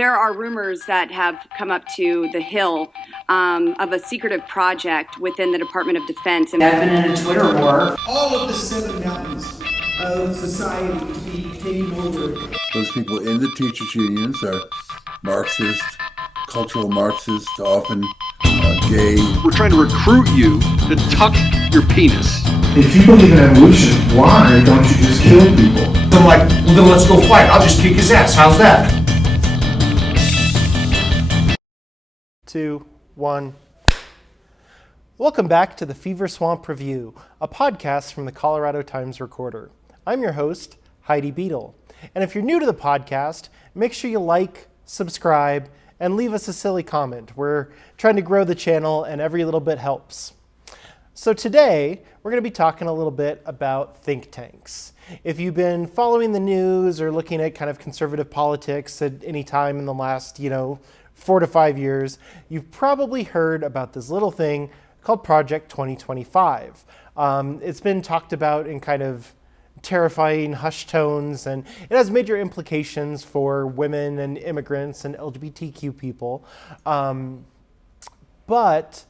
There are rumors that have come up to the Hill of a secretive project within the Department of Defense. I've been in a Twitter war. All of the 7 mountains of society to be taken over. Those people in the teachers' unions are Marxist, cultural Marxists, often gay. We're trying to recruit you to tuck your penis. If you believe in evolution, why don't you just kill people? I'm like, well then let's go fight. I'll just kick his ass. How's that? 2, 1. Welcome back to the Fever Swamp Review, a podcast from the Colorado Times Recorder. I'm your host, Heidi Beadle. And if you're new to the podcast, make sure you like, subscribe, and leave us a silly comment. We're trying to grow the channel, and every little bit helps. So today, we're going to be talking a little bit about think tanks. If you've been following the news or looking at kind of conservative politics at any time in the last, 4 to 5 years, you've probably heard about this little thing called Project 2025. It's been talked about in kind of terrifying hushed tones, and it has major implications for women and immigrants and LGBTQ people. But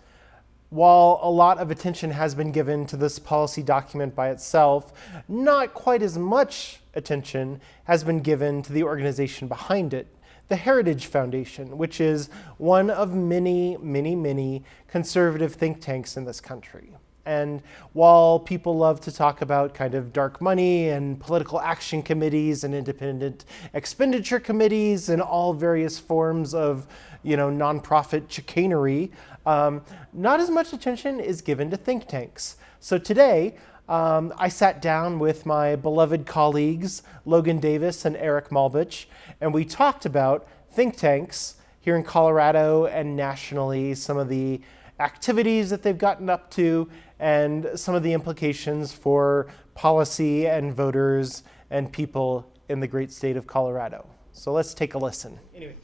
while a lot of attention has been given to this policy document by itself, not quite as much attention has been given to the organization behind it, the Heritage Foundation, which is one of many, many, many conservative think tanks in this country. And while people love to talk about kind of dark money and political action committees and independent expenditure committees and all various forms of, nonprofit chicanery, not as much attention is given to think tanks. So today, I sat down with my beloved colleagues, Logan Davis and Erik Maulbetsch, and we talked about think tanks here in Colorado and nationally, some of the activities that they've gotten up to, and some of the implications for policy and voters and people in the great state of Colorado. So let's take a listen. Anyway,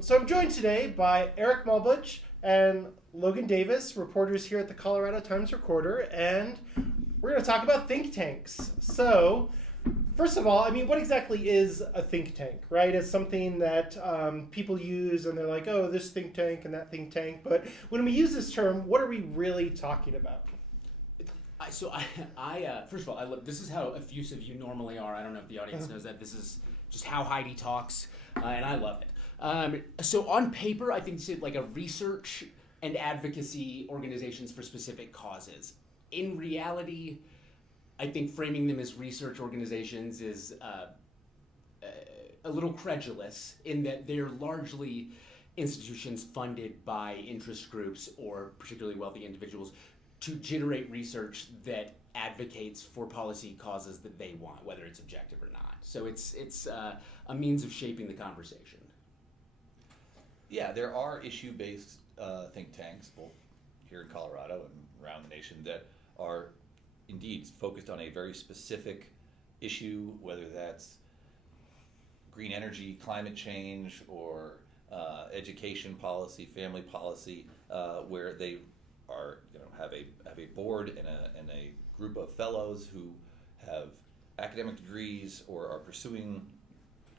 so I'm joined today by Erik Maulbetsch and Logan Davis, reporters here at the Colorado Times Recorder, and we're going to talk about think tanks. So, first of all, what exactly is a think tank, right? It's something that people use and they're like, oh, this think tank and that think tank. But when we use this term, what are we really talking about? First of all, this is how effusive you normally are. I don't know if the audience knows that. This is just how Heidi talks, and I love it. So on paper, I think it's like a research and advocacy organizations for specific causes. In reality, I think framing them as research organizations is a little credulous in that they're largely institutions funded by interest groups or particularly wealthy individuals to generate research that advocates for policy causes that they want, whether it's objective or not. So it's a means of shaping the conversation. Yeah, there are issue-based think tanks, both here in Colorado and around the nation, that are indeed focused on a very specific issue, whether that's green energy, climate change, or education policy, family policy, where they are have a board and a group of fellows who have academic degrees or are pursuing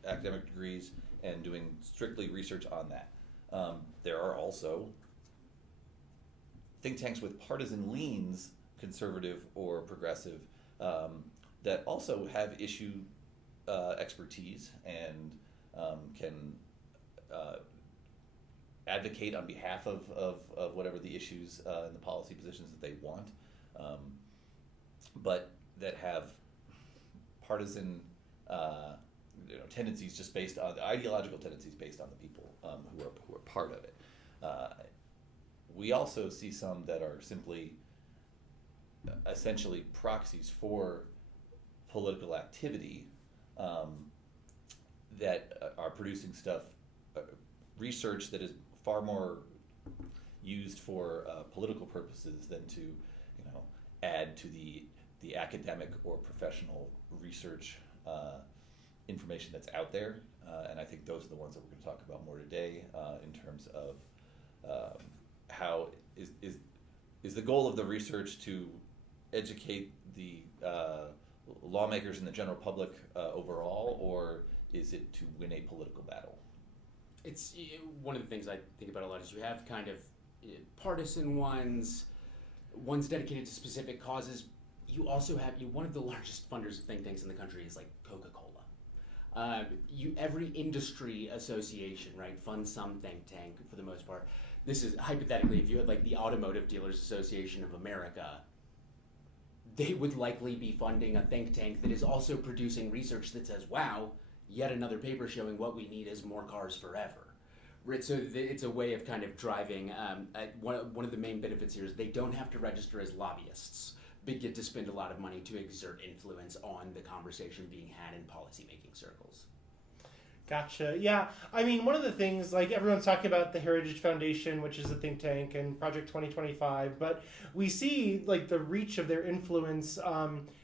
academic degrees and doing strictly research on that. There are also think tanks with partisan leans, conservative or progressive, that also have issue expertise and can advocate on behalf of whatever the issues and the policy positions that they want, but that have partisan tendencies just based on ideological tendencies based on the people who are part of it. We also see some that are simply essentially proxies for political activity that are producing stuff, research that is far more used for political purposes than to add to the academic or professional research information that's out there. And I think those are the ones that we're going to talk about more today in terms of how is the goal of the research to educate the lawmakers and the general public overall, or is it to win a political battle? It's one of the things I think about a lot is you have kind of partisan ones dedicated to specific causes. You also have one of the largest funders of think tanks in the country is like Coca-Cola. Every industry association, right, funds some think tank for the most part. This is hypothetically, if you had like the Automotive Dealers Association of America, they would likely be funding a think tank that is also producing research that says, wow, yet another paper showing what we need is more cars forever. Right, so it's a way of kind of driving, one of the main benefits here is they don't have to register as lobbyists, but get to spend a lot of money to exert influence on the conversation being had in policymaking circles. Gotcha. Yeah. I mean, one of the things, like everyone's talking about the Heritage Foundation, which is a think tank, and Project 2025, but we see like the reach of their influence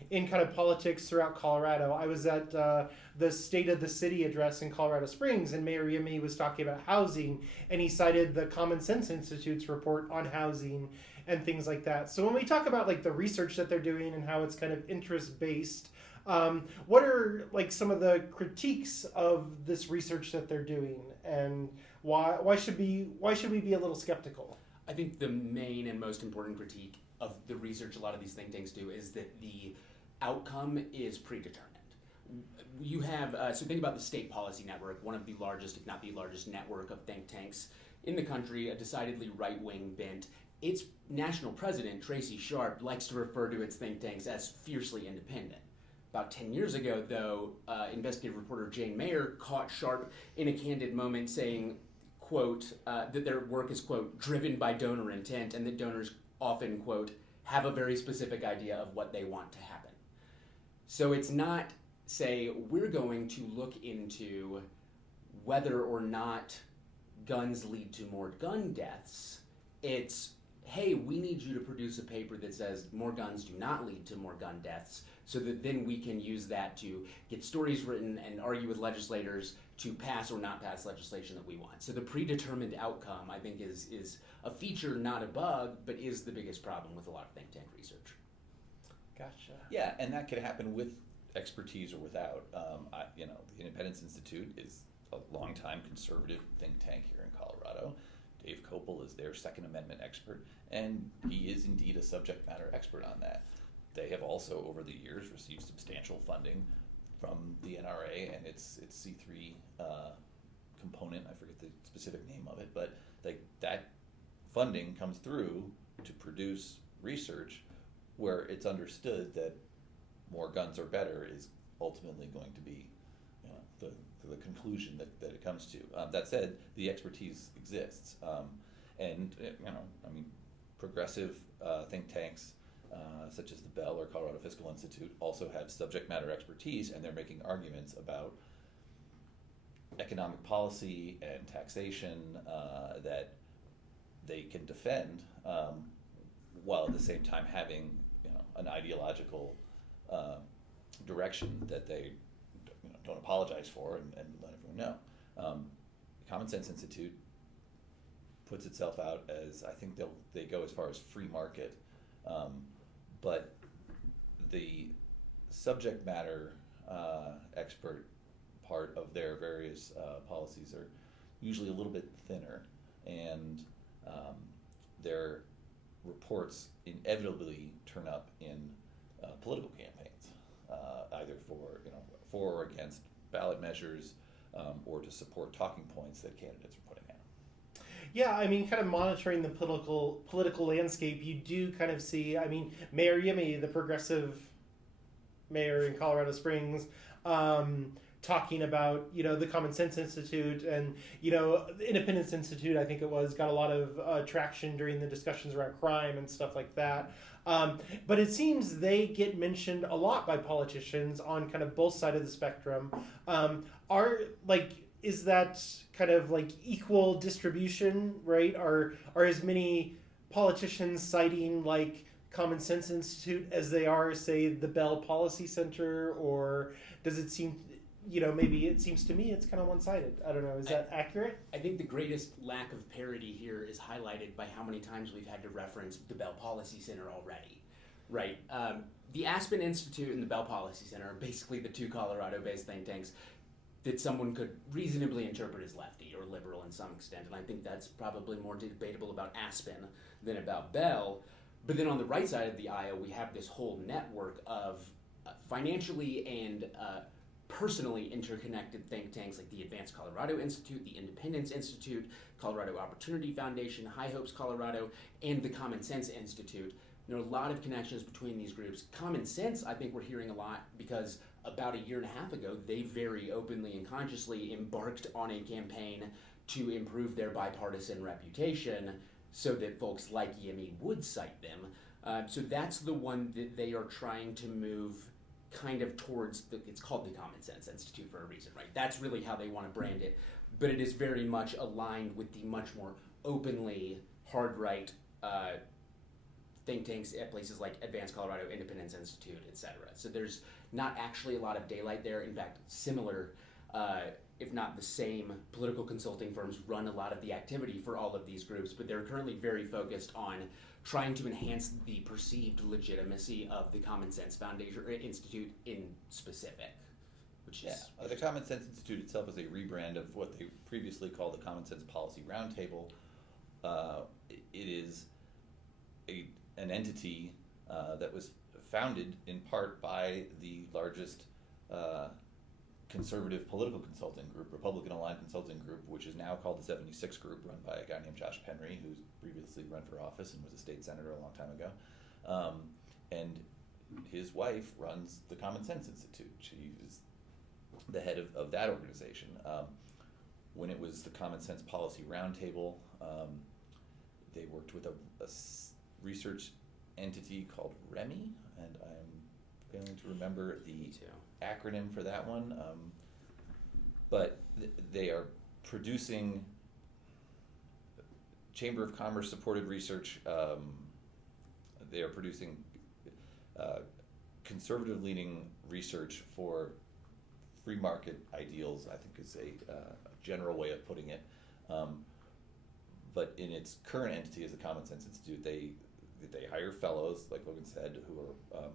in kind of politics throughout Colorado. I was at the State of the City address in Colorado Springs, and Mayor Yimmy was talking about housing, and he cited the Common Sense Institute's report on housing and things like that. So when we talk about like the research that they're doing and how it's kind of interest-based, what are like some of the critiques of this research that they're doing, and why should we be a little skeptical? I think the main and most important critique of the research a lot of these think tanks do is that the outcome is predetermined. You have so think about the State Policy Network, one of the largest, if not the largest, network of think tanks in the country, a decidedly right-wing bent. Its national president, Tracy Sharp, likes to refer to its think tanks as fiercely independent. About 10 years ago, though, investigative reporter Jane Mayer caught Sharp in a candid moment saying, quote, that their work is, quote, driven by donor intent, and that donors often, quote, have a very specific idea of what they want to happen. So it's not, say, we're going to look into whether or not guns lead to more gun deaths. It's, hey, we need you to produce a paper that says more guns do not lead to more gun deaths, so that then we can use that to get stories written and argue with legislators to pass or not pass legislation that we want. So the predetermined outcome, I think, is a feature, not a bug, but is the biggest problem with a lot of think tank research. Gotcha. Yeah, and that could happen with expertise or without. The Independence Institute is a longtime conservative think tank here in Colorado. Dave Kopel is their Second Amendment expert, and he is indeed a subject matter expert on that. They have also, over the years, received substantial funding from the NRA and its C3 component. I forget the specific name of it, but that funding comes through to produce research where it's understood that more guns are better is ultimately going to be the conclusion that it comes to. That said, the expertise exists. Progressive think tanks such as the Bell or Colorado Fiscal Institute also have subject matter expertise, and they're making arguments about economic policy and taxation that they can defend while at the same time having an ideological direction that they don't apologize for and let everyone know. Common Sense Institute puts itself out as, I think they go as far as free market, but the subject matter expert part of their various policies are usually a little bit thinner, and their reports inevitably turn up in political campaigns, either for or against ballot measures, or to support talking points that candidates are putting out. Yeah, I mean, kind of monitoring the political landscape, you do kind of see, I mean, Mayor Yimmy, the progressive mayor in Colorado Springs, talking about, the Common Sense Institute and, the Independence Institute, I think it was, got a lot of traction during the discussions around crime and stuff like that. But it seems they get mentioned a lot by politicians on kind of both sides of the spectrum. Is that kind of like equal distribution, right? Are as many politicians citing like Common Sense Institute as they are, say, the Bell Policy Center, or does it seem, maybe it seems to me it's kind of one-sided. I don't know. Is that accurate? I think the greatest lack of parity here is highlighted by how many times we've had to reference the Bell Policy Center already, right? The Aspen Institute and the Bell Policy Center are basically the two Colorado-based think tanks that someone could reasonably interpret as lefty or liberal in some extent, and I think that's probably more debatable about Aspen than about Bell. But then on the right side of the aisle, we have this whole network of financially and personally interconnected think tanks like the Advanced Colorado Institute, the Independence Institute, Colorado Opportunity Foundation, High Hopes Colorado, and the Common Sense Institute. There are a lot of connections between these groups. Common Sense, I think we're hearing a lot because about a year and a half ago, they very openly and consciously embarked on a campaign to improve their bipartisan reputation so that folks like Yemi would cite them. So that's the one that they are trying to move kind of towards, it's called the Common Sense Institute for a reason, right? That's really how they want to brand it. But it is very much aligned with the much more openly hard-right think tanks at places like Advanced Colorado, Independence Institute, etc. So there's not actually a lot of daylight there. In fact, similar, if not the same, political consulting firms run a lot of the activity for all of these groups, but they're currently very focused on trying to enhance the perceived legitimacy of the Common Sense Foundation or Institute in specific. Which is the Common Sense Institute itself is a rebrand of what they previously called the Common Sense Policy Roundtable. It is an entity that was founded in part by the largest conservative political consulting group, Republican Aligned Consulting Group, which is now called the 76 Group, run by a guy named Josh Penry, who's previously run for office and was a state senator a long time ago. And his wife runs the Common Sense Institute. She is the head of that organization. When it was the Common Sense Policy Roundtable, they worked with a research entity called REMI, and I'm failing to remember the acronym for that one, but they are producing Chamber of Commerce supported research. They are producing conservative leaning research for free market ideals, I think is a general way of putting it. But in its current entity as the Common Sense Institute, they hire fellows, like Logan said, who are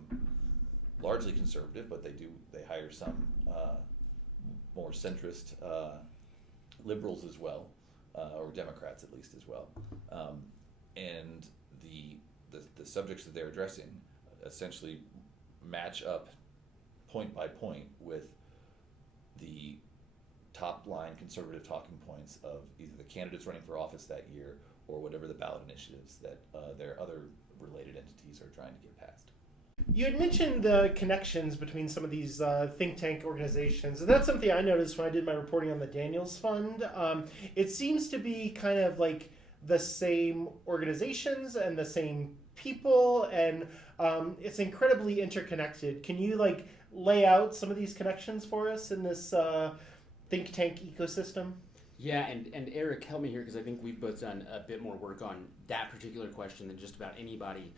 largely conservative, but they hire some more centrist liberals as well, or Democrats at least as well. And the subjects that they're addressing essentially match up point by point with the top line conservative talking points of either the candidates running for office that year or whatever the ballot initiatives that their other related entities are trying to get passed. You had mentioned the connections between some of these think tank organizations, and that's something I noticed when I did my reporting on the Daniels Fund. It seems to be kind of like the same organizations and the same people, and it's incredibly interconnected. Can you lay out some of these connections for us in this think tank ecosystem? Yeah, and Eric, help me here because I think we've both done a bit more work on that particular question than just about anybody.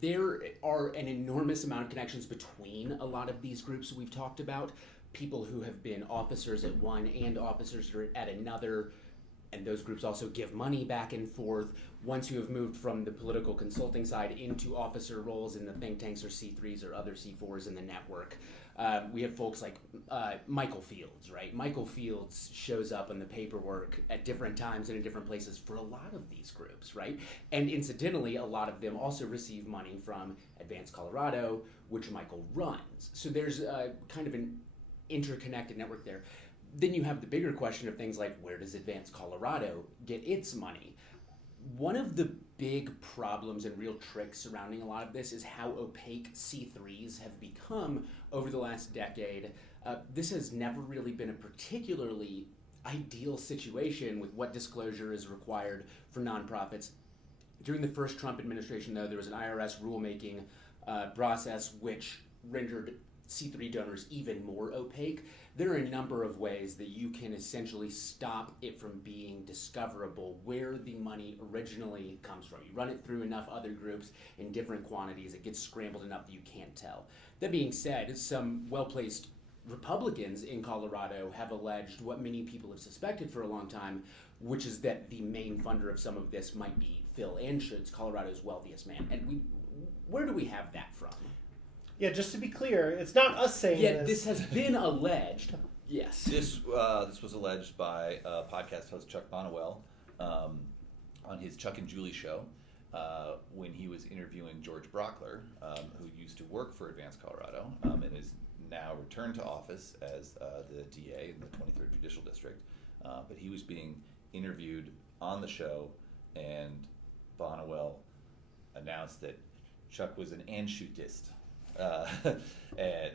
There are an enormous amount of connections between a lot of these groups we've talked about. People who have been officers at one and officers at another, and those groups also give money back and forth. Ones who have moved from the political consulting side into officer roles in the think tanks or C3s or other C4s in the network. We have folks like Michael Fields, right? Michael Fields shows up in the paperwork at different times and in different places for a lot of these groups, right? And incidentally, a lot of them also receive money from Advanced Colorado, which Michael runs. So there's kind of an interconnected network there. Then you have the bigger question of things like, where does Advanced Colorado get its money? One of the big problems and real tricks surrounding a lot of this is how opaque C3s have become over the last decade. This has never really been a particularly ideal situation with what disclosure is required for nonprofits. During the first Trump administration, though, there was an IRS rulemaking process which rendered C3 donors even more opaque. There are a number of ways that you can essentially stop it from being discoverable where the money originally comes from. You run it through enough other groups in different quantities, it gets scrambled enough that you can't tell. That being said, some well-placed Republicans in Colorado have alleged what many people have suspected for a long time, which is that the main funder of some of this might be Phil Anschutz, Colorado's wealthiest man. And where do we have that from? Yeah, just to be clear, it's not us saying Yeah, this has been alleged. Yes. This was alleged by podcast host Chuck Bonnewell on his Chuck and Julie show when he was interviewing George Brockler, who used to work for Advance Colorado and is now returned to office as the DA in the 23rd Judicial District. But he was being interviewed on the show, and Bonnewell announced that Chuck was an Anschutist, and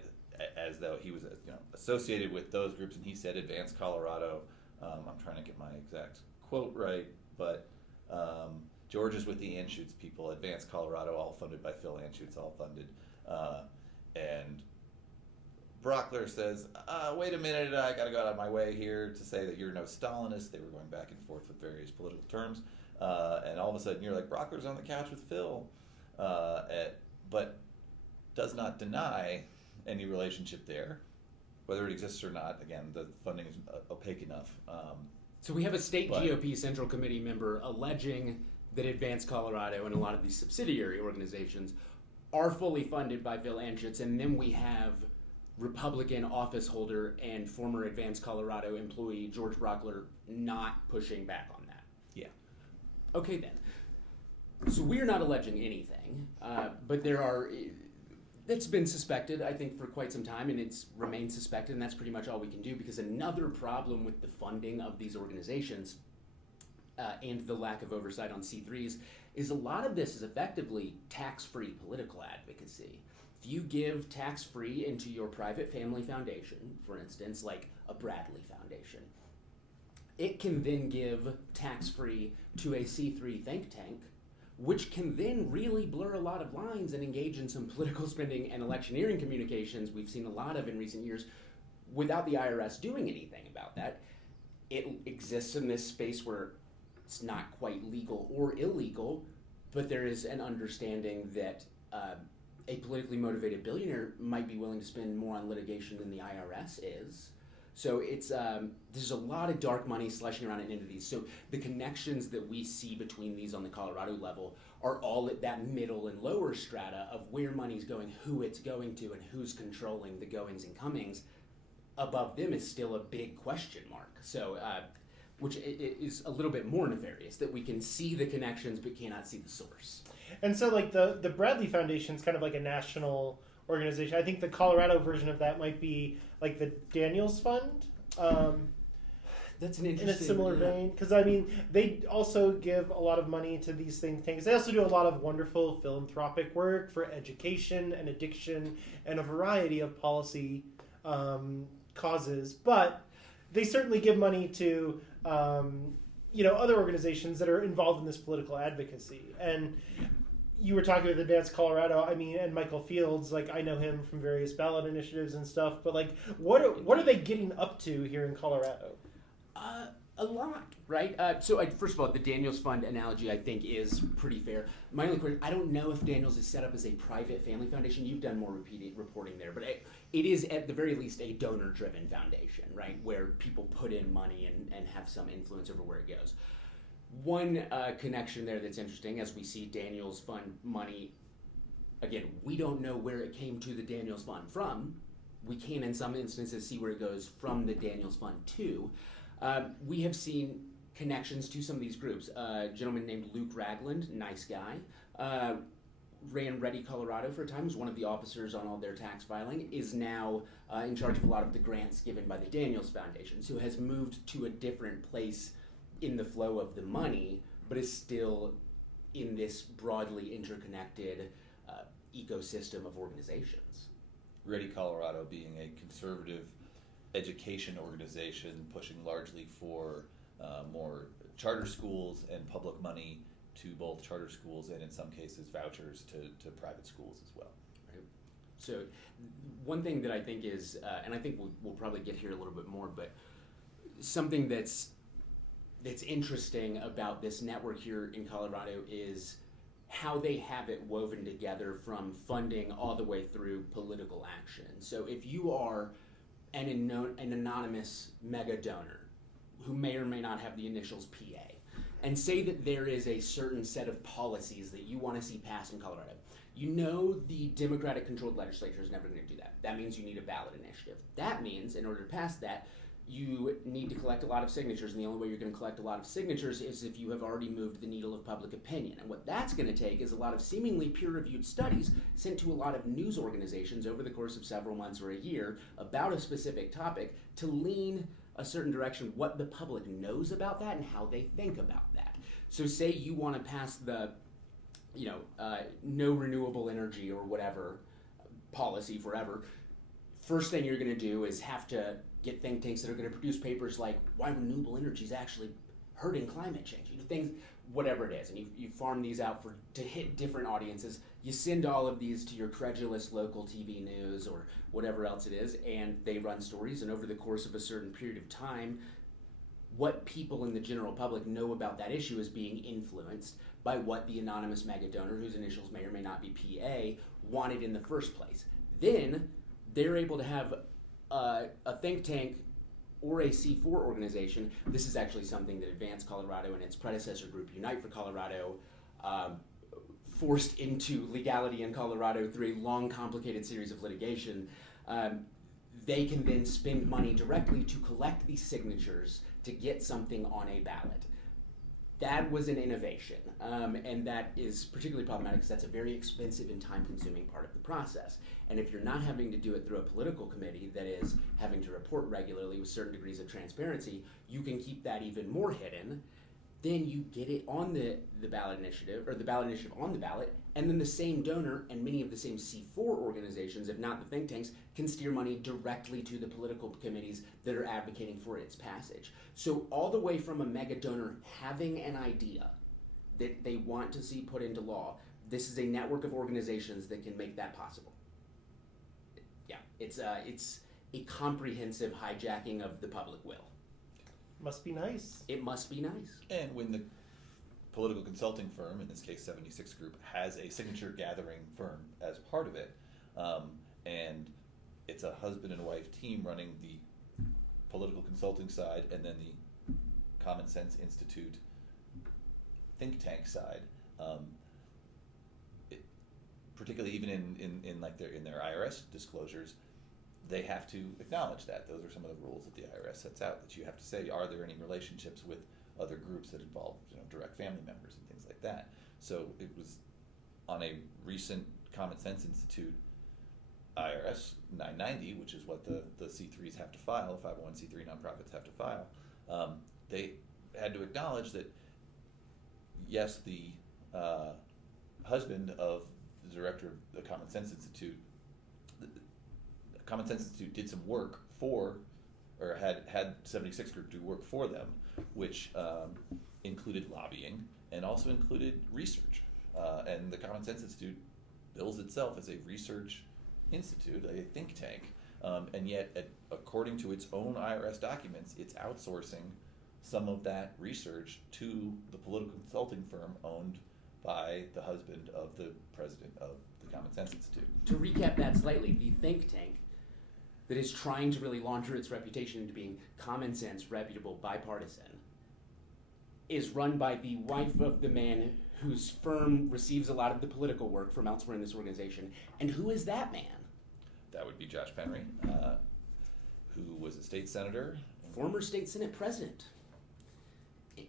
as though he was associated with those groups, and he said Advance Colorado. I'm trying to get my exact quote right, but George is with the Anschutz people. Advance Colorado, all funded by Phil Anschutz, all funded, and Brockler says, wait a minute, I got to go out of my way here to say that you're no Stalinist. They were going back and forth with various political terms. And all of a sudden you're like, Brockler's on the couch with Phil. But does not deny any relationship there. Whether it exists or not, again, the funding is opaque enough. So we have a state GOP Central Committee member alleging that Advance Colorado and a lot of these subsidiary organizations are fully funded by Phil Anschutz, and then we have Republican office holder and former Advance Colorado employee George Brockler not pushing back on that. Yeah. Okay then. So we're not alleging anything, but it's been suspected, I think, for quite some time, and it's remained suspected, and that's pretty much all we can do, because another problem with the funding of these organizations and the lack of oversight on C3s is a lot of this is effectively tax-free political advocacy. If you give tax-free into your private family foundation, for instance, like a Bradley Foundation, it can then give tax-free to a C3 think tank, which can then really blur a lot of lines and engage in some political spending and electioneering communications we've seen a lot of in recent years without the IRS doing anything about that. It exists in this space where it's not quite legal or illegal, but there is an understanding that a politically motivated billionaire might be willing to spend more on litigation than the IRS is. So it's there's a lot of dark money slushing around in entities. So the connections that we see between these on the Colorado level are all at that middle and lower strata of where money's going, who it's going to, and who's controlling the goings and comings. Above them is still a big question mark. So, which is a little bit more nefarious, that we can see the connections but cannot see the source. And so, like, the Bradley Foundation is kind of like a national organization. I think the Colorado version of that might be like the Daniels Fund. That's an interesting... In a similar vein. Because, I mean, they also give a lot of money to these think tanks. They also do a lot of wonderful philanthropic work for education and addiction and a variety of policy causes. But they certainly give money to... other organizations that are involved in this political advocacy. And you were talking with Advance Colorado, and Michael Fields, like, I know him from various ballot initiatives and stuff, but, like, what are they getting up to here in Colorado? A lot, right? First of all, the Daniels Fund analogy, I think, is pretty fair. My only question, I don't know if Daniels is set up as a private family foundation. You've done more reporting there, but it is, at the very least, a donor-driven foundation, right, where people put in money and have some influence over where it goes. One connection there that's interesting, as we see Daniels Fund money, again, we don't know where it came to the Daniels Fund from. We can, in some instances, see where it goes from the Daniels Fund to. We have seen connections to some of these groups. A gentleman named Luke Ragland, nice guy, ran Ready Colorado for a time, was one of the officers on all their tax filing, is now in charge of a lot of the grants given by the Daniels Foundation, so has moved to a different place in the flow of the money, but is still in this broadly interconnected ecosystem of organizations. Ready Colorado being a conservative education organization pushing largely for more charter schools and public money to both charter schools and in some cases vouchers to private schools as well. Right. So one thing that I think is, and I think we'll probably get here a little bit more, but something that's interesting about this network here in Colorado is how they have it woven together from funding all the way through political action. So if you are an anonymous mega donor who may or may not have the initials PA, and say that there is a certain set of policies that you want to see passed in Colorado, You know the Democratic-controlled legislature is never going to do that. That means you need a ballot initiative. That means, in order to pass that, you need to collect a lot of signatures, and the only way you're going to collect a lot of signatures is if you have already moved the needle of public opinion. And what that's going to take is a lot of seemingly peer-reviewed studies sent to a lot of news organizations over the course of several months or a year about a specific topic to lean a certain direction, what the public knows about that and how they think about that. So say you want to pass the no renewable energy or whatever policy forever. First thing you're going to do is have to get think tanks that are going to produce papers like why renewable energy is actually hurting climate change. Things, whatever it is, and you farm these out to hit different audiences. You send all of these to your credulous local TV news or whatever else it is, and they run stories. And over the course of a certain period of time, what people in the general public know about that issue is being influenced by what the anonymous mega donor, whose initials may or may not be PA, wanted in the first place. Then they're able to have a think tank or a C4 organization. This is actually something that Advance Colorado and its predecessor group, Unite for Colorado, forced into legality in Colorado through a long, complicated series of litigation. They can then spend money directly to collect these signatures to get something on a ballot. That was an innovation, and that is particularly problematic because that's a very expensive and time-consuming part of the process. And if you're not having to do it through a political committee that is having to report regularly with certain degrees of transparency, you can keep that even more hidden. Then you get it on the ballot initiative, or the ballot initiative on the ballot, and then the same donor and many of the same C4 organizations, if not the think tanks, can steer money directly to the political committees that are advocating for its passage. So all the way from a mega donor having an idea that they want to see put into law, this is a network of organizations that can make that possible. Yeah, it's a comprehensive hijacking of the public will. Must be nice. It must be nice. And when the political consulting firm, in this case 76 Group, has a signature gathering firm as part of it, and it's a husband and wife team running the political consulting side and then the Common Sense Institute think tank side, particularly even in their IRS disclosures, they have to acknowledge that. Those are some of the rules that the IRS sets out, that you have to say, are there any relationships with other groups that involve direct family members and things like that. So it was on a recent Common Sense Institute IRS 990, which is what the C3s have to file, 501c3 nonprofits have to file, they had to acknowledge that, yes, the husband of the director of the Common Sense Institute, Common Sense Institute did some work for, or had 76 Group do work for them, which included lobbying and also included research. And the Common Sense Institute bills itself as a research institute, a think tank, and yet, according to its own IRS documents, it's outsourcing some of that research to the political consulting firm owned by the husband of the president of the Common Sense Institute. To recap that slightly, the think tank that is trying to really launder its reputation into being common sense, reputable, bipartisan, is run by the wife of the man whose firm receives a lot of the political work from elsewhere in this organization. And who is that man? That would be Josh Penry, who was a state senator. Former state senate president.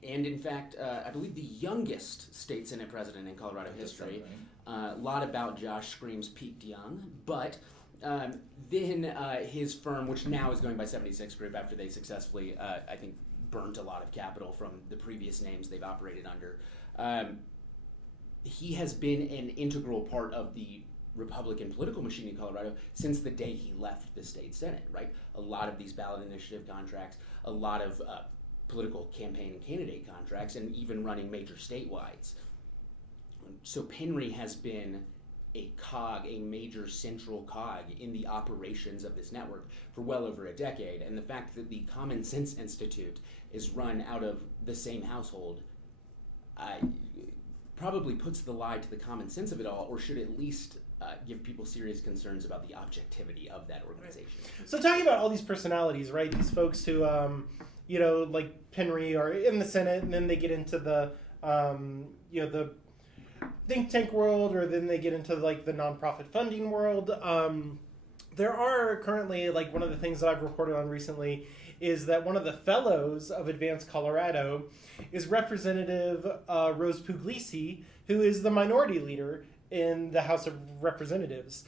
And in fact, I believe the youngest state senate president in Colorado history. A lot about Josh screams peaked young, but then his firm, which now is going by 76 Group after they successfully, I think, burnt a lot of capital from the previous names they've operated under. He has been an integral part of the Republican political machine in Colorado since the day he left the state senate, right? A lot of these ballot initiative contracts, a lot of political campaign and candidate contracts, and even running major statewides. So Penry has been a cog, a major central cog in the operations of this network for well over a decade. And the fact that the Common Sense Institute is run out of the same household probably puts the lie to the common sense of it all, or should at least give people serious concerns about the objectivity of that organization. So talking about all these personalities, right? These folks who, like Penry are in the Senate, and then they get into the, think tank world, or then they get into like the nonprofit funding world. There are currently, like, one of the things that I've reported on recently is that one of the fellows of Advanced Colorado is Representative Rose Puglisi, who is the minority leader in the House of Representatives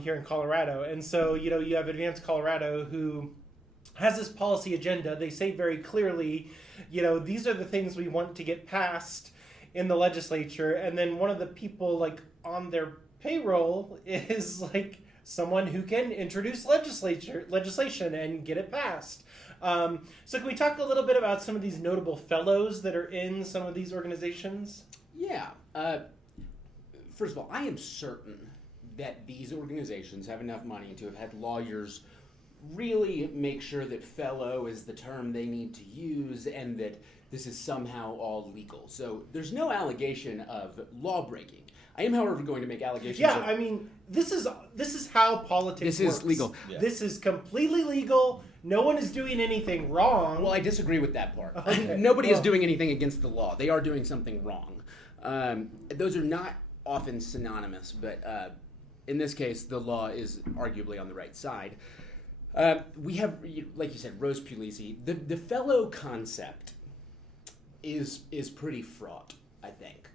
here in Colorado. And so, you have Advanced Colorado, who has this policy agenda. They say very clearly, these are the things we want to get passed in the legislature. And then one of the people, like, on their payroll is, like, someone who can introduce legislation and get it passed. So can we talk a little bit about some of these notable fellows that are in some of these organizations? Yeah. First of all, I am certain that these organizations have enough money to have had lawyers really make sure that fellow is the term they need to use and that this is somehow all legal. So there's no allegation of law breaking. I am, however, going to make allegations. Yeah, I mean, this is how politics works. This is legal. Yeah. This is completely legal. No one is doing anything wrong. Well, I disagree with that part. Okay. Nobody is doing anything against the law. They are doing something wrong. Those are not often synonymous, but in this case, the law is arguably on the right side. We have, like you said, Rose Puglisi. The fellow concept is pretty fraught, I think.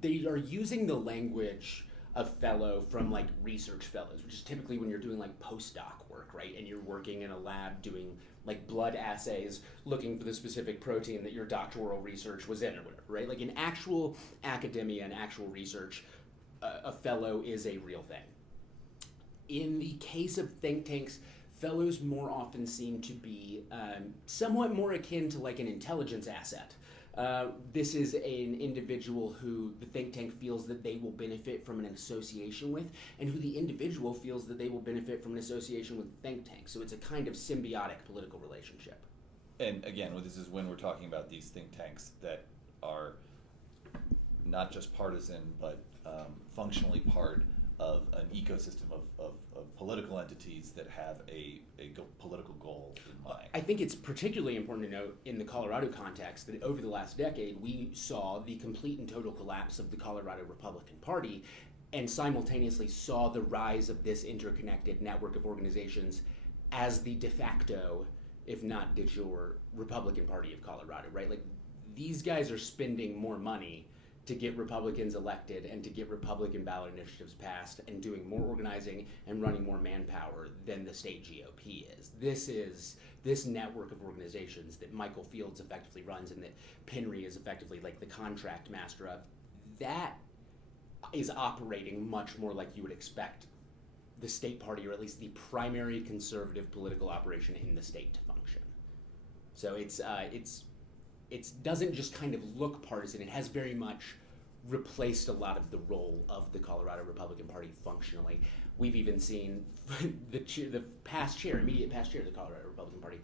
They are using the language of fellow from, like, research fellows, which is typically when you're doing, like, postdoc work, right? And you're working in a lab doing, like, blood assays, looking for the specific protein that your doctoral research was in or whatever, right? Like, in actual academia and actual research, a fellow is a real thing. In the case of think tanks, fellows more often seem to be somewhat more akin to, like, an intelligence asset. This is an individual who the think tank feels that they will benefit from an association with, and who the individual feels that they will benefit from an association with the think tank. So it's a kind of symbiotic political relationship. And again, this is when we're talking about these think tanks that are not just partisan, but functionally part of an ecosystem of political entities that have a political goal in mind. I think it's particularly important to note in the Colorado context that over the last decade, we saw the complete and total collapse of the Colorado Republican Party and simultaneously saw the rise of this interconnected network of organizations as the de facto, if not de jure, Republican Party of Colorado, right? Like, these guys are spending more money to get Republicans elected and to get Republican ballot initiatives passed and doing more organizing and running more manpower than the state GOP is. This network of organizations that Michael Fields effectively runs and that Penry is effectively, like, the contract master of, that is operating much more like you would expect the state party, or at least the primary conservative political operation in the state, to function. So it doesn't just kind of look partisan. It has very much replaced a lot of the role of the Colorado Republican Party functionally. We've even seen the past chair, immediate past chair of the Colorado Republican Party,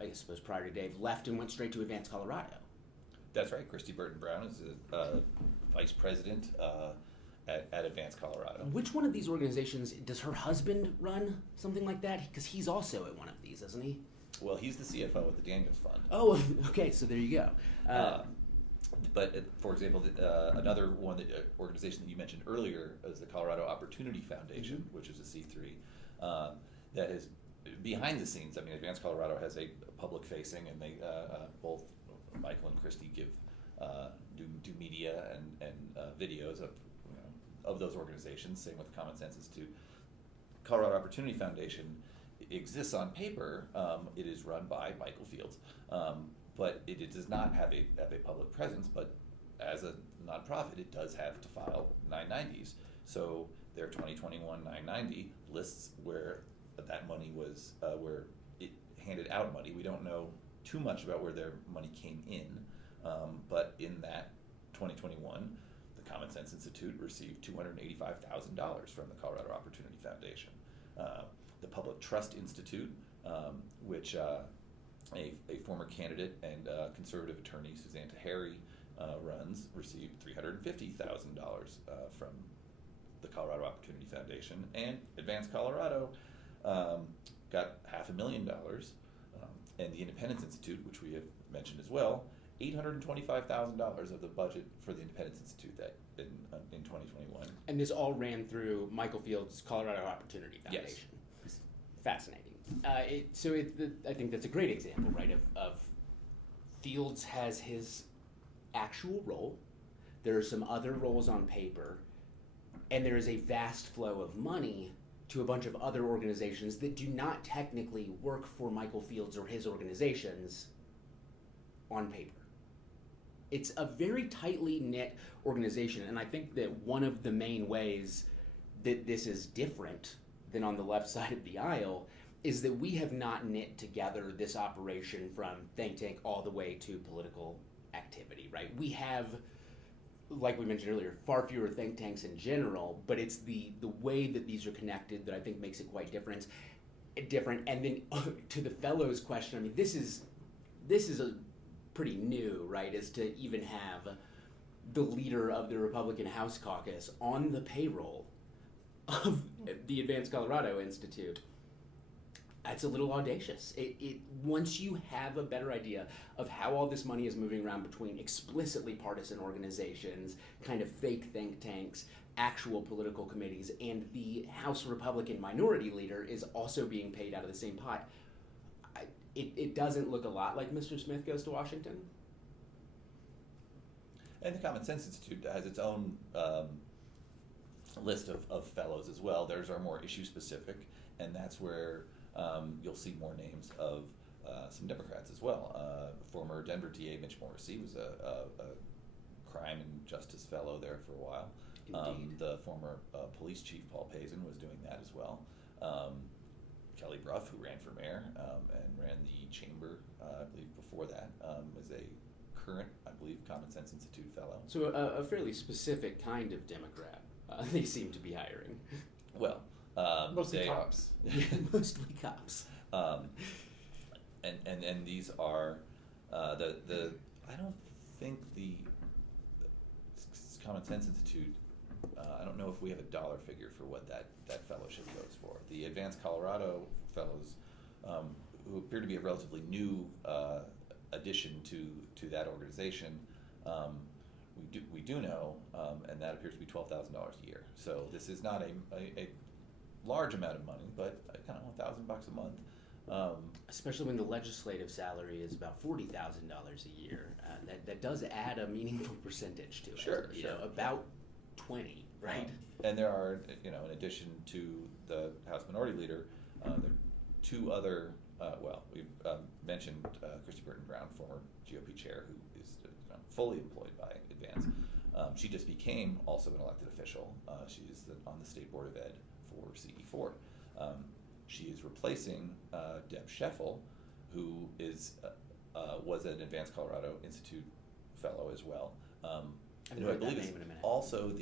I suppose prior to Dave, left and went straight to Advanced Colorado. That's right. Christy Burton Brown is vice president at Advanced Colorado. Which one of these organizations, does her husband run something like that? Because he's also at one of these, isn't he? Well, he's the CFO of the Daniels Fund. Oh, okay, so there you go. But for example, another one organization that you mentioned earlier is the Colorado Opportunity Foundation, which is a C3 that is behind the scenes. I mean, Advanced Colorado has a public facing, and they both Michael and Christy do media and videos of those organizations. Same with Common Sense Institute. Colorado Opportunity Foundation exists on paper. It is run by Michael Fields, but it does not have a public presence. But as a nonprofit, it does have to file 990s. So their 2021 990 lists where that money was, where it handed out money. We don't know too much about where their money came in, but in that 2021, the Common Sense Institute received $285,000 from the Colorado Opportunity Foundation. The Public Trust Institute, which a former candidate and conservative attorney, Suzanne Taheri, runs, received $350,000 from the Colorado Opportunity Foundation. And Advanced Colorado got $500,000, and the Independence Institute, which we have mentioned as well, $825,000 of the budget for the Independence Institute that in 2021. And this all ran through Michael Field's Colorado Opportunity Foundation. Yes. Fascinating. I think that's a great example, right, of Fields has his actual role. There are some other roles on paper, and there is a vast flow of money to a bunch of other organizations that do not technically work for Michael Fields or his organizations on paper. It's a very tightly knit organization, and I think that one of the main ways that this is different than on the left side of the aisle is that we have not knit together this operation from think tank all the way to political activity, right? We have, like we mentioned earlier, far fewer think tanks in general, but it's the way that these are connected that I think makes it quite different. And then to the fellows question, I mean, this is a pretty new, right, is to even have the leader of the Republican House Caucus on the payroll of the Advanced Colorado Institute. It's a little audacious. Once you have a better idea of how all this money is moving around between explicitly partisan organizations, kind of fake think tanks, actual political committees, and the House Republican minority leader is also being paid out of the same pot, it doesn't look a lot like Mr. Smith Goes to Washington. And the Common Sense Institute has its own list of fellows as well. Theirs are more issue specific, and that's where you'll see more names of some Democrats as well. Former Denver DA Mitch Morrissey was a crime and justice fellow there for a while. The former police chief Paul Pazin was doing that as well. Kelly Bruff, who ran for mayor and ran the chamber, I believe before that, was a current, I believe, Common Sense Institute fellow. So a fairly specific kind of Democrat they seem to be hiring. Well, mostly cops. Mostly cops. And these are the I don't think the Common Sense Institute. I don't know if we have a dollar figure for what that fellowship goes for. The Advanced Colorado Fellows, who appear to be a relatively new addition to that organization, we do know, and that appears to be $12,000 a year. So this is not a large amount of money, but kind of $1,000 a month. Especially when the legislative salary is about $40,000 a year, that does add a meaningful percentage to it. Sure. About 20, right? And there are, in addition to the House Minority Leader, there are two other. We've mentioned Christy Burton Brown, former GOP chair, who is fully employed by Advance. She just became also an elected official. She is on the State Board of Ed for CD4. She is replacing Deb Scheffel, who was an Advanced Colorado Institute fellow as well. Who I believe is also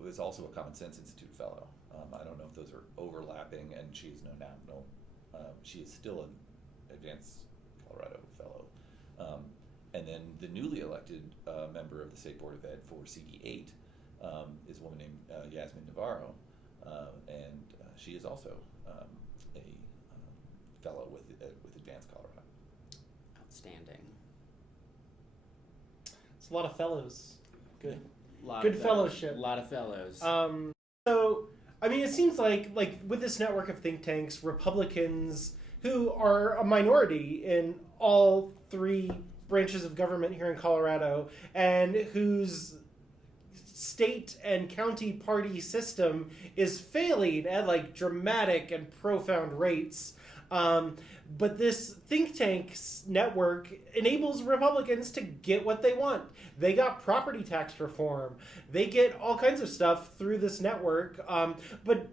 was also a Common Sense Institute fellow. I don't know if those are overlapping, and she is she is still an Advanced Colorado fellow. And then the newly elected member of the State Board of Ed for CD8 is a woman named Yasmin Navarro, and she is also a fellow with Advanced Colorado. Outstanding. It's a lot of fellows. Good. Good fellowship. A lot of fellows. So, I mean, it seems like with this network of think tanks, Republicans who are a minority in all three branches of government here in Colorado, and whose state and county party system is failing at dramatic and profound rates. But this think tanks network enables Republicans to get what they want. They got property tax reform. They get all kinds of stuff through this network. But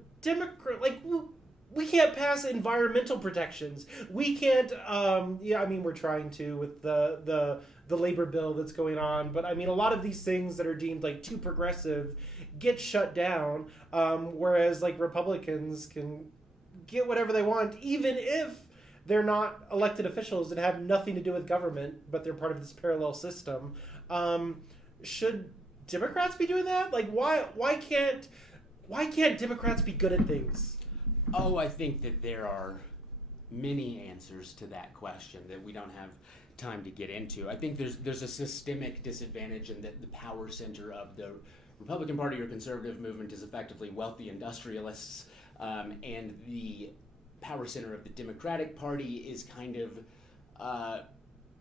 we can't pass environmental protections. We can't. We're trying to with the labor bill that's going on. But I mean, a lot of these things that are deemed too progressive get shut down. Whereas Republicans can get whatever they want, even if they're not elected officials and have nothing to do with government, but they're part of this parallel system. Should Democrats be doing that? Why can't Democrats be good at things? Oh, I think that there are many answers to that question that we don't have time to get into. I think there's a systemic disadvantage in that the power center of the Republican Party or conservative movement is effectively wealthy industrialists, and the power center of the Democratic Party is kind of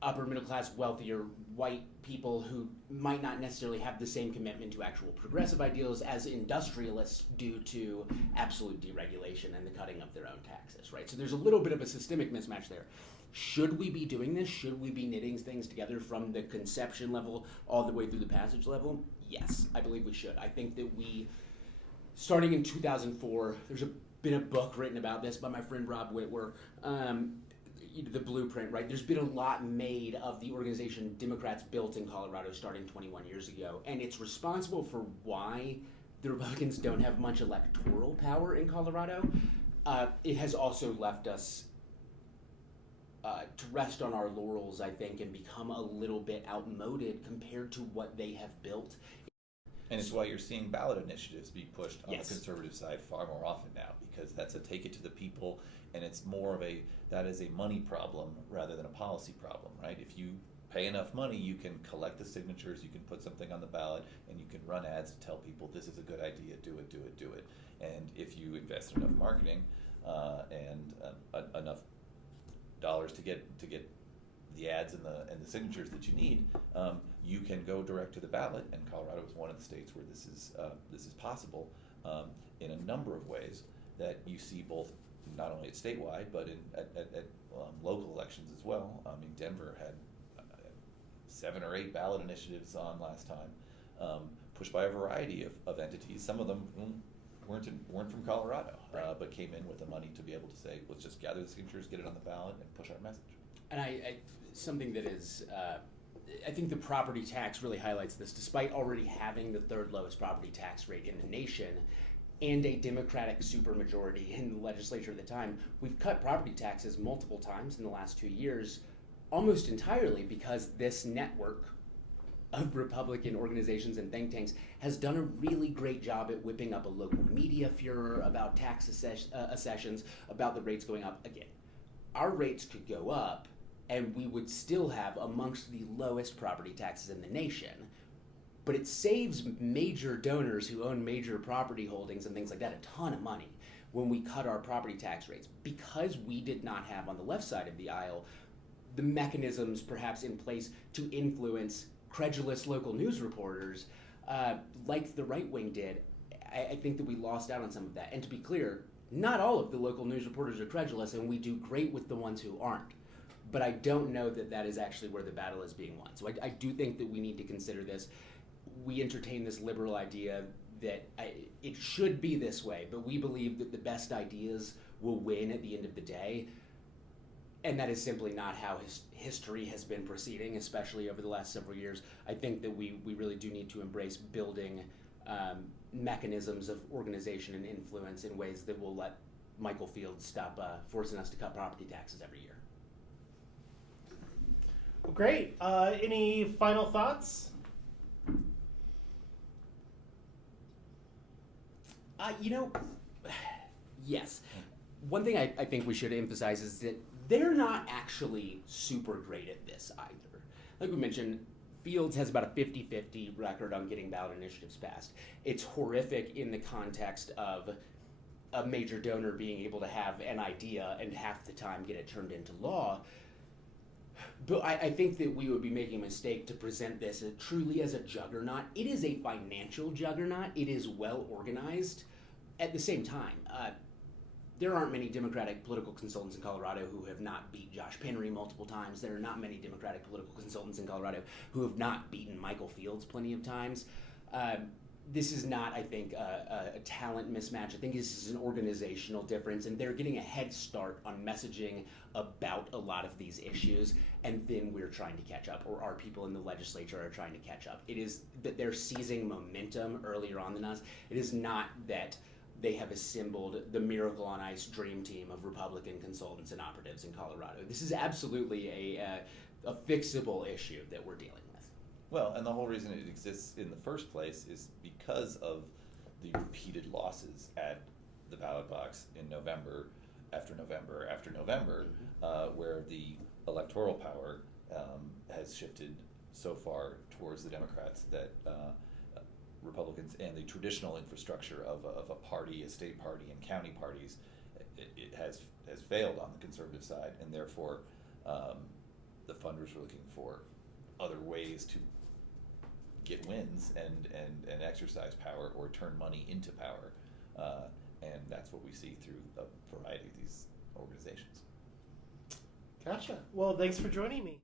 upper middle class, wealthier white people who might not necessarily have the same commitment to actual progressive ideals as industrialists due to absolute deregulation and the cutting of their own taxes, right? So there's a little bit of a systemic mismatch there. Should we be doing this? Should we be knitting things together from the conception level all the way through the passage level? Yes, I believe we should. I think that starting in 2004, there's been a book written about this by my friend Rob Whitwer, the blueprint, right? There's been a lot made of the organization Democrats built in Colorado starting 21 years ago, and it's responsible for why the Republicans don't have much electoral power in Colorado. It has also left us to rest on our laurels, I think, and become a little bit outmoded compared to what they have built. And it's why you're seeing ballot initiatives be pushed on Yes. the conservative side far more often now, because that's a take it to the people, and it's more of that is a money problem rather than a policy problem, right? If you pay enough money, you can collect the signatures, you can put something on the ballot, and you can run ads to tell people this is a good idea, do it, do it, do it. And if you invest in enough marketing and enough dollars to get the ads and the signatures that you need, you can go direct to the ballot. And Colorado is one of the states where this is possible in a number of ways that you see both not only at statewide but at local elections as well. I mean, Denver had 7 or 8 ballot initiatives on last time, pushed by a variety of entities. Some of them weren't from Colorado, Right. but came in with the money to be able to say, let's just gather the signatures, get it on the ballot, and push our message. And something that is, I think the property tax really highlights this. Despite already having the 3rd lowest property tax rate in the nation and a Democratic supermajority in the legislature at the time, we've cut property taxes multiple times in the last 2 years, almost entirely because this network of Republican organizations and think tanks has done a really great job at whipping up a local media furor about tax accessions, about the rates going up. Again, our rates could go up and we would still have amongst the lowest property taxes in the nation. But it saves major donors who own major property holdings and things like that a ton of money when we cut our property tax rates, because we did not have on the left side of the aisle the mechanisms perhaps in place to influence credulous local news reporters like the right wing did. I think that we lost out on some of that. And to be clear, not all of the local news reporters are credulous, and we do great with the ones who aren't. But I don't know that that is actually where the battle is being won. So I do think that we need to consider this. We entertain this liberal idea that it should be this way, but we believe that the best ideas will win at the end of the day. And that is simply not how history has been proceeding, especially over the last several years. I think that we really do need to embrace building mechanisms of organization and influence in ways that will let Michael Fields stop forcing us to cut property taxes every year. Well, great. Any final thoughts? Yes. One thing I think we should emphasize is that they're not actually super great at this either. Like we mentioned, Fields has about a 50-50 record on getting ballot initiatives passed. It's horrific in the context of a major donor being able to have an idea and half the time get it turned into law. But I think that we would be making a mistake to present this truly as a juggernaut. It is a financial juggernaut. It is well organized. At the same time, there aren't many Democratic political consultants in Colorado who have not beat Josh Pennery multiple times. There are not many Democratic political consultants in Colorado who have not beaten Michael Fields plenty of times. This is not, I think, a talent mismatch. I think this is an organizational difference, and they're getting a head start on messaging about a lot of these issues, and then we're trying to catch up, or our people in the legislature are trying to catch up. It is that they're seizing momentum earlier on than us. It is not that they have assembled the Miracle on Ice dream team of Republican consultants and operatives in Colorado. This is absolutely a fixable issue that we're dealing with. Well, and the whole reason it exists in the first place is because of the repeated losses at the ballot box in November after November after November, where the electoral power has shifted so far towards the Democrats that Republicans and the traditional infrastructure of a party, a state party, and county parties, it has failed on the conservative side, and therefore the funders are looking for other ways to get wins and exercise power or turn money into power, and that's what we see through a variety of these organizations. Gotcha. Well, thanks for joining me.